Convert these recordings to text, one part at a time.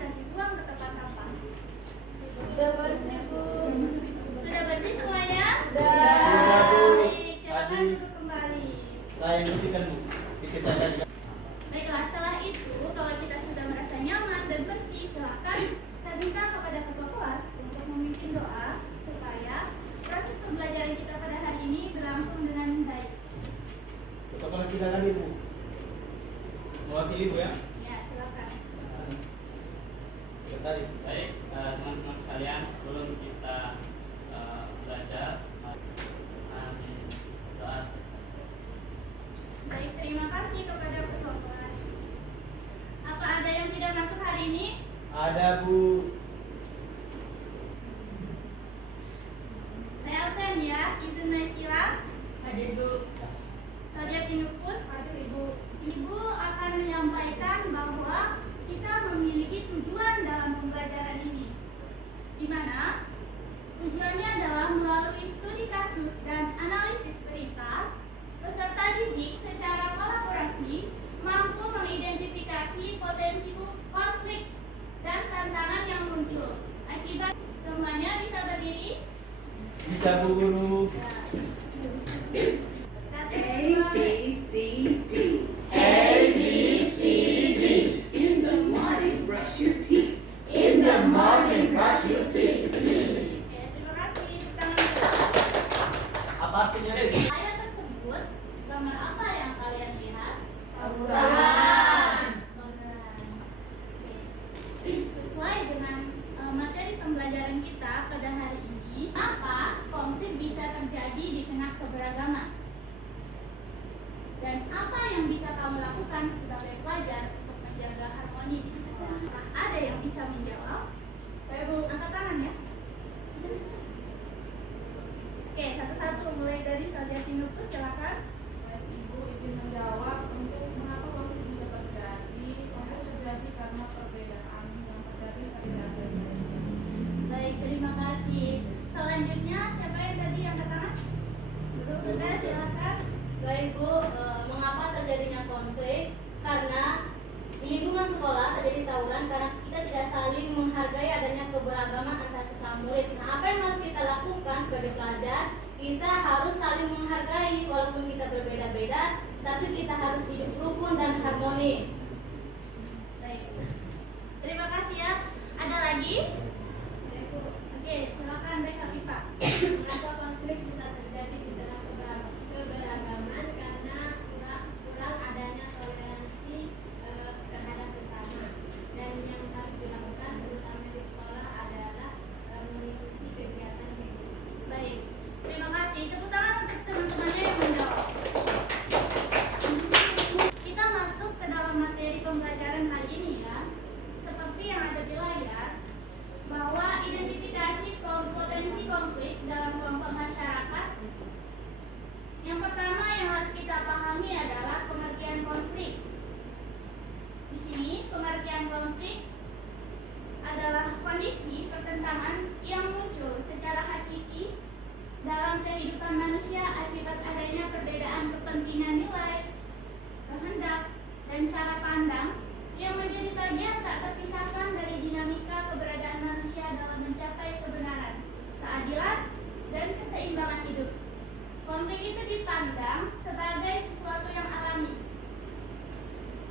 dan dibuang ke tempat sampah. Sudah bersih, Bu. Sudah bersih semuanya? Sudah, Bu. Baik, silakan Tadi- duduk kembali. Saya bersihkan, Bu. Pikir saya juga. Baiklah, setelah itu kalau kita sudah merasa nyaman dan bersih, silakan saya minta kepada ketua kelas untuk memimpin doa supaya proses pembelajaran kita pada hari ini berlangsung dengan baik. Ketua kelas kita kan, Bu. Mewakili, Bu, ya. Ya, silakan. Sekretaris. Baik, teman-teman sekalian, sebelum kita belajar, mari doa selesai. Baik, terima kasih kepada ketua kelas. Apa ada yang tidak masuk hari ini? Ada, Bu. Saya absen ya. Izin Naysila. Hadir, Bu. Sodiatinupus. Hadir, Ibu. Ibu akan menyampaikan bahwa kita memiliki tujuan dalam pembelajaran ini, di mana tujuannya adalah melalui studi kasus dan analisis berita, peserta didik secara kolaborasi mampu mengidentifikasi potensi konflik dan tantangan yang muncul. Akibat semuanya bisa berdiri. Bisa, Bu Guru. Satu, A, dua, B, C, D. A, B, C, D. In the morning, brush your teeth. In the morning, brush your teeth. Oke, terima kasih. Tepuk tangan. Apa artinya, Dek? Ayat tersebut, gambar apa yang kalian lihat? Bangunan. Bangunan. Sesuai dengan materi pembelajaran kita pada hari ini, apa konflik bisa terjadi di tengah keberagaman? Dan apa yang bisa kamu lakukan sebagai pelajar untuk menjaga harmoni di sekolah? Ada yang bisa menjawab? Saya, Bu. Angkat tangan ya. Oke, satu-satu mulai dari Sodiatinupus, silakan. Baik, Ibu izin menjawab untuk mengapa konflik bisa terjadi. Konflik terjadi karena perbedaan yang terjadi pada Baik, terima kasih. Selanjutnya, siapa yang tadi angkat tangan? Bunda, silakan. Baik Bu, mengapa terjadinya konflik? Karena di lingkungan sekolah terjadi tawuran karena kita tidak saling menghargai adanya keberagaman antar sesama murid. Nah, apa yang harus kita lakukan sebagai pelajar? Kita harus saling menghargai walaupun kita berbeda-beda, tapi kita harus hidup rukun dan harmoni. Baik. Terima kasih ya. Ada lagi? Oke, silakan Reka Pipa. Mengapa konflik bisa terjadi di tengah keberagaman? Karena kurang adanya toleransi terhadap sesama. Dan yang harus dilakukan terutama di sekolah adalah mengikuti kegiatan itu. Baik. Terima kasih. Tepuk tangan untuk teman-temannya yang menjawab. Kita masuk ke dalam materi pembelajaran hari ini ya. Seperti yang ada di layar, bahwa identifikasi potensi konflik dalam kelompok masyarakat. Yang pertama yang harus kita pahami adalah pengertian konflik. Di sini pengertian konflik adalah kondisi pertentangan yang muncul secara hakiki dalam kehidupan manusia akibat adanya perbedaan kepentingan nilai, kehendak, dan cara pandang yang menjadi bagian tak terpisahkan dari dinamika keberadaan manusia dalam mencapai kebenaran, keadilan, dan keseimbangan hidup. Konflik itu dipandang sebagai sesuatu yang alami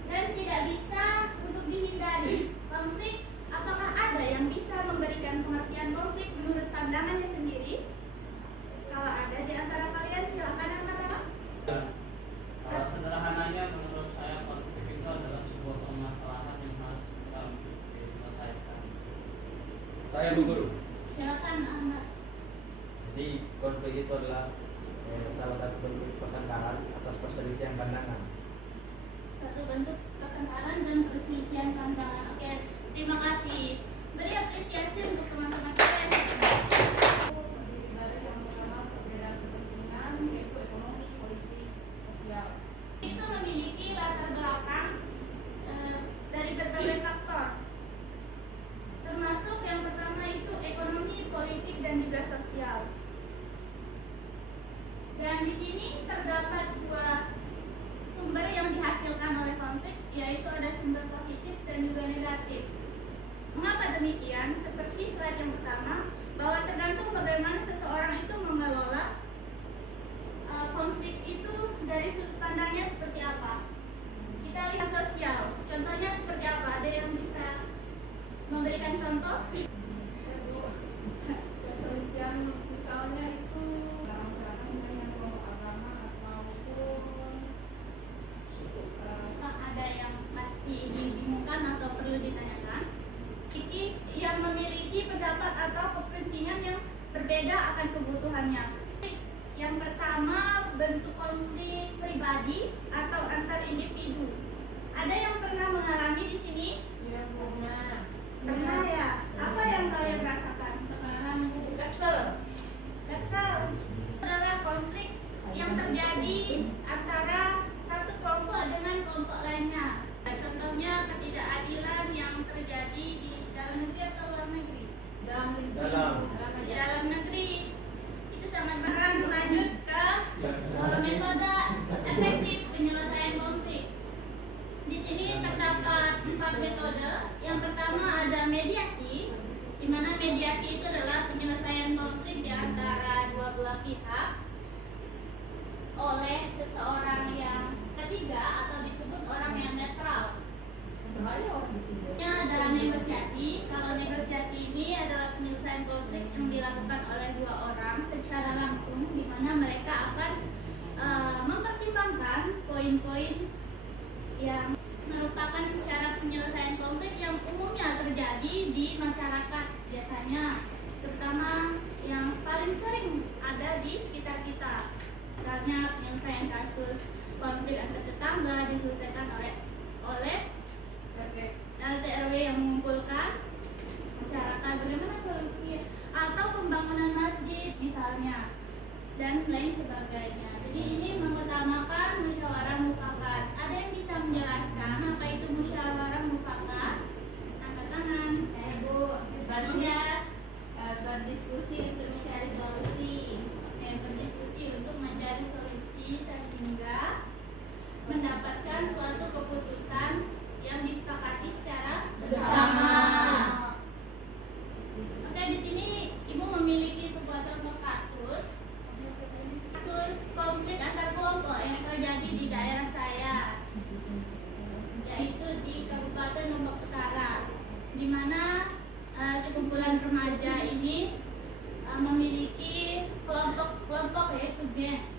dan tidak bisa untuk dihindari. Konflik, apakah ada yang bisa memberikan pengertian konflik menurut pandangannya sendiri? Kalau ada di antara kalian, silakan angkat tangan. Kalau sederhananya menurut saya konflik itu adalah sebuah permasalahan yang harus diselesaikan. Saya, Bu Guru. Silakan Ahmad. Jadi, konflik itu adalah salah satu bentuk pertengkaran atas perselisihan pandangan. Satu bentuk pertengkaran dan perselisihan pandangan. Oke, terima kasih. Beri apresiasi untuk teman-teman kita yang terdiri dari yang pertama perbedaan kepentingan, yaitu ekonomi, politik, sosial. itu memiliki latar belakang dari berbagai faktor, termasuk yang pertama itu ekonomi, politik, dan juga sosial. Dan di sini terdapat dua sumber yang dihasilkan oleh konflik, yaitu ada sumber positif demikian seperti slide yang pertama, bahwa tergantung bagaimana seseorang itu mengelola konflik itu dari sudut pandangnya seperti apa. Kita lihat sosial, contohnya seperti apa? Ada yang bisa memberikan contoh? Perselisihan misalnya itu dalam kerangka yang kelompok agama ataupun Ada yang masih dibingungkan atau perlu ditanyakan? Yang memiliki pendapat atau kepentingan yang berbeda akan kebutuhannya. Yang pertama, bentuk konflik pribadi atau antar individu. Ada yang pernah mengalami di sini? ya pernah Pernah ya? Apa yang kalian rasakan? sekarang kesel Kesal adalah konflik yang terjadi antara satu kelompok dengan kelompok lainnya. Contohnya ketidakadilan yang terjadi di dalam negeri atau luar negeri. Di dalam negeri itu sangat akan lanjut ke metode efektif penyelesaian konflik. Di sini terdapat 4 metode. Yang pertama ada mediasi, di mana mediasi itu adalah penyelesaian konflik di antara dua belah pihak oleh seseorang yang ketiga atau disebut orang yang netral. Ini adalah negosiasi. Kalau negosiasi ini adalah penyelesaian konflik yang dilakukan oleh dua orang secara langsung, di mana mereka akan mempertimbangkan poin-poin yang merupakan cara penyelesaian konflik yang umumnya terjadi di masyarakat biasanya, terutama yang paling sering ada di sekitar kita. Misalnya penyelesaian kasus konflik antar tetangga diselesaikan oleh RT RW yang mengumpulkan masyarakat, bagaimana solusi, atau pembangunan masjid misalnya, dan lain sebagainya. Jadi ini mengutamakan musyawarah mufakat. Ada yang bisa menjelaskan apa itu musyawarah mufakat? Angkat tangan. Bu, Iya. berdiskusi untuk mencari solusi. Berdiskusi untuk mencari solusi sehingga mendapatkan suatu keputusan yang disepakati secara Bersama. Oke, di sini Ibu memiliki sebuah contoh kasus konflik antar kelompok yang terjadi di daerah saya, yaitu di Kabupaten Lombok Utara, di mana sekumpulan remaja ini memiliki kelompok yaitu geng.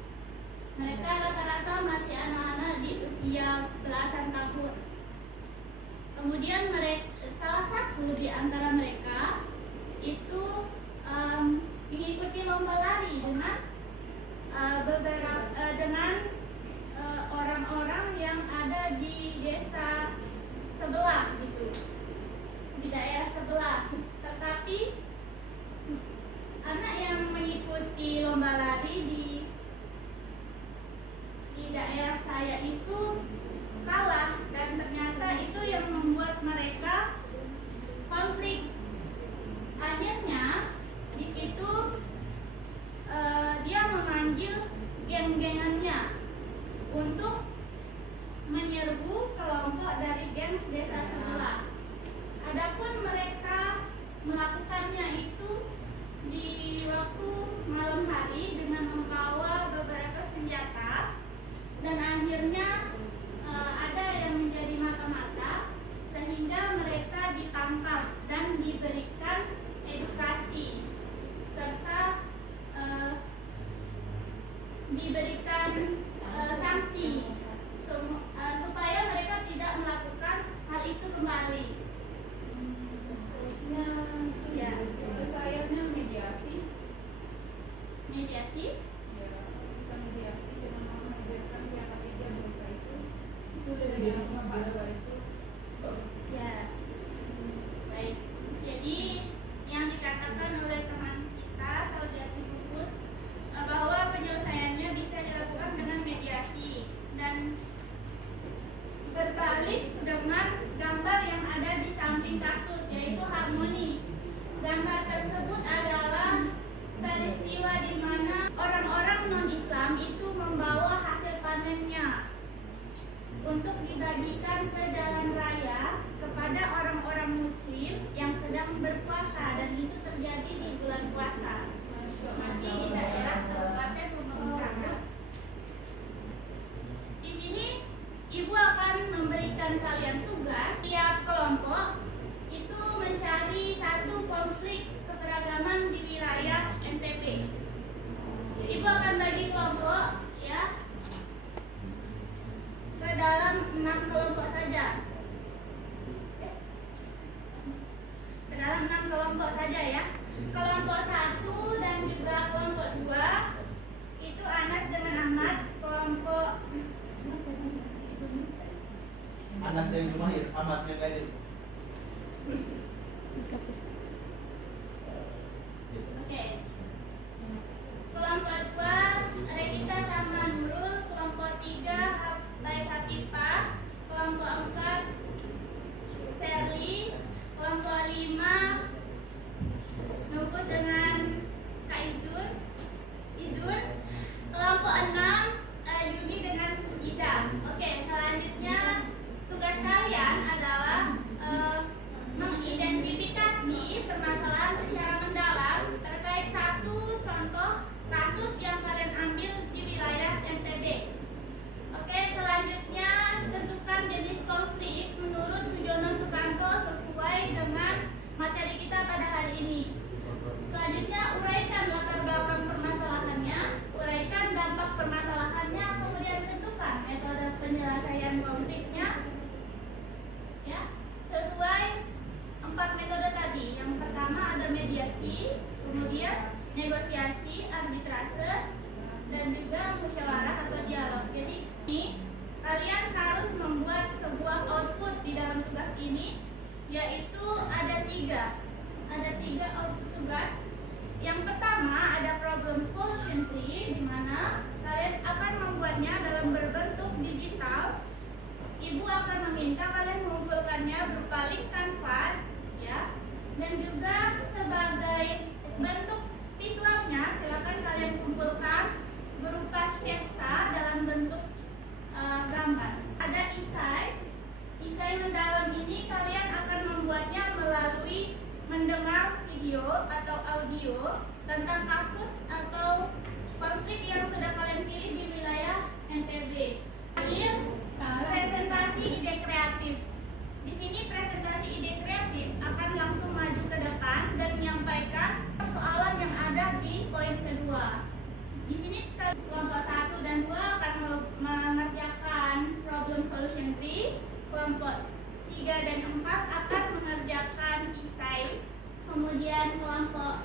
Mereka rata-rata masih anak-anak di usia belasan tahun. Kemudian salah satu di antara mereka itu mengikuti lomba lari dengan orang-orang yang ada di desa sebelah gitu, di daerah sebelah. Tetapi anak yang mengikuti lomba lari di daerah saya itu kalah, dan ternyata itu yang membuat mereka konflik. Akhirnya di situ dia memanggil geng-gengannya untuk menyerbu kelompok dari geng desa sebelah. Adapun mereka melakukannya itu di waktu malam hari dengan membawa beberapa senjata, dan akhirnya ada yang menjadi mata-mata sehingga mereka ditangkap dan diberikan edukasi serta diberikan sanksi supaya mereka tidak melakukan hal itu kembali. solusinya itu Ya. penyelesaiannya mediasi Mediasi ya bisa mediasi dengan menghadirkan pihak ketiga mereka itu dari yang pada itu ya. Baik, jadi yang dikatakan oleh teman kita Saudiati Bungkus bahwa penyelesaiannya bisa dilakukan dengan mediasi, dan berbalik dengan gambar yang ada di samping kasus, yaitu harmoni. Gambar tersebut adalah peristiwa di mana orang-orang non-Islam itu membawa hasil panennya untuk dibagikan ke jalan raya kepada orang-orang Muslim yang sedang berpuasa dan itu terjadi di bulan puasa. Masih di daerah Kabupaten Lumajang. Di sini Ibu akan memberikan kalian tugas. Tiap kelompok itu mencari satu konflik keberagaman di wilayah NTB. Ibu akan bagi kelompok ya ke dalam 6 kelompok saja. Ke dalam 6 kelompok saja ya. Kelompok 1 dan juga kelompok 2 itu Anas dengan Ahmad. Kelompok Anas dari Mahir, Ahmad yang lain. Oke. Kelompok 2 Regita sama Nurul. Kelompok 3 Baik Hatifah. Kelompok 4 Sherly. Kelompok 5 Nufus dengan Kak Izun. Kelompok 6 Yuni dengan Ida. Oke, selanjutnya tugas kalian adalah mengidentifikasi permasalahan secara mendalam terkait satu contoh kasus yang kalian ambil di wilayah NTB. Oke, selanjutnya tentukan jenis konflik menurut Sujono Sukanto sesuai dengan materi kita pada hari ini. Selanjutnya uraikan latar belakang permasalahannya, uraikan dampak permasalahannya, kemudian tentukan metode penyelesaian konfliknya. Ya, sesuai 4 metode tadi. Yang pertama ada mediasi, kemudian negosiasi, arbitrase, dan juga musyawarah atau dialog. Jadi ini kalian harus membuat sebuah output di dalam tugas ini, yaitu ada 3 output tugas. Yang pertama ada problem solution tree, di mana kalian akan membuatnya dalam berbentuk digital. Ibu akan meminta kalian mengumpulkannya berupa link Canva, ya, dan juga sebagai bentuk visualnya silakan kalian kumpulkan berupa sketsa dalam bentuk gambar. Ada isai mendalam ini kalian akan membuatnya melalui mendengar video atau audio tentang kasus atau konflik yang sudah kalian pilih di wilayah NTB. Terakhir, presentasi ide kreatif. Di sini presentasi ide kreatif akan langsung maju ke depan dan menyampaikan persoalan yang ada di poin kedua. Di sini kelompok 1 dan 2 akan mengerjakan problem solution tree. Kelompok 3 dan 4 akan mengerjakan isai. Kemudian kelompok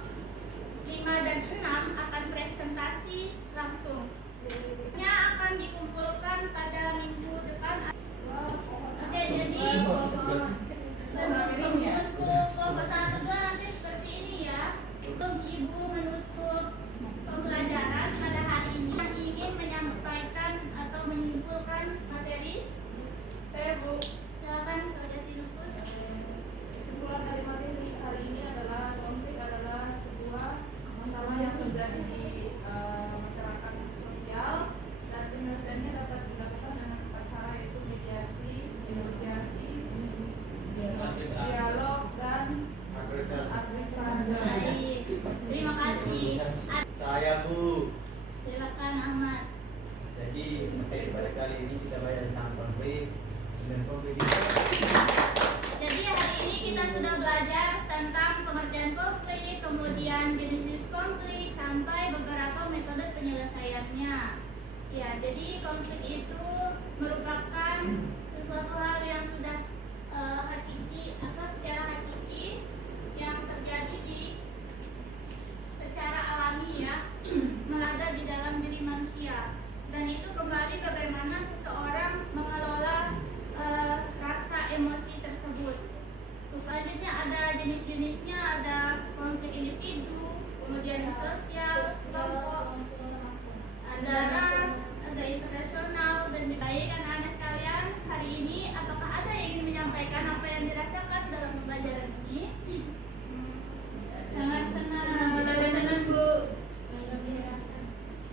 5 dan 6 akan presentasi langsung. Akan dikumpulkan pada minggu depan. Oke, jadi untuk kelompok 1 2 nanti seperti ini ya. Untuk Ibu menutup pembelajaran pada hari ini yang ingin menyampaikan atau menyimpulkan materi. Saya Bu, Silakan Saudara Sinupus. kesimpulan dari materi hari ini adalah konflik adalah sebuah masalah yang terjadi di masyarakat sosial dan penyelesaiannya dapat dilakukan dengan 4 cara, yaitu mediasi, negosiasi, dialog, dan arbitrase. Baik, terima kasih. Saya Bu. Silakan Ahmad. Jadi materi pada kali ini kita bahas tentang konflik dan konflik. Jadi hari ini kita sudah belajar tentang pengertian konflik, kemudian jenis-jenis konflik, sampai beberapa metode penyelesaiannya. Ya, jadi konflik itu merupakan sesuatu hal yang sudah secara hakiki yang terjadi secara alami ya, melada di dalam diri manusia. Dan itu kembali bagaimana seseorang mengelola rasa emosi tersebut. Selanjutnya ada jenis-jenisnya, ada konflik individu, kemudian sosial, kelompok, ada ras, ada internasional, dan baik anak-anak sekalian, hari ini apakah ada yang ingin menyampaikan apa yang dirasakan dalam pembelajaran ini? Sangat senang Bu. Terima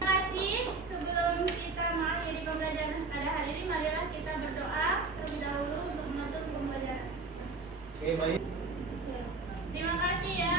kasih. Sebelum kita mengakhiri pembelajaran pada hari ini, marilah kita berdoa terlebih dahulu untuk menutup pembelajaran. Oke, baik. Terima Terima kasih ya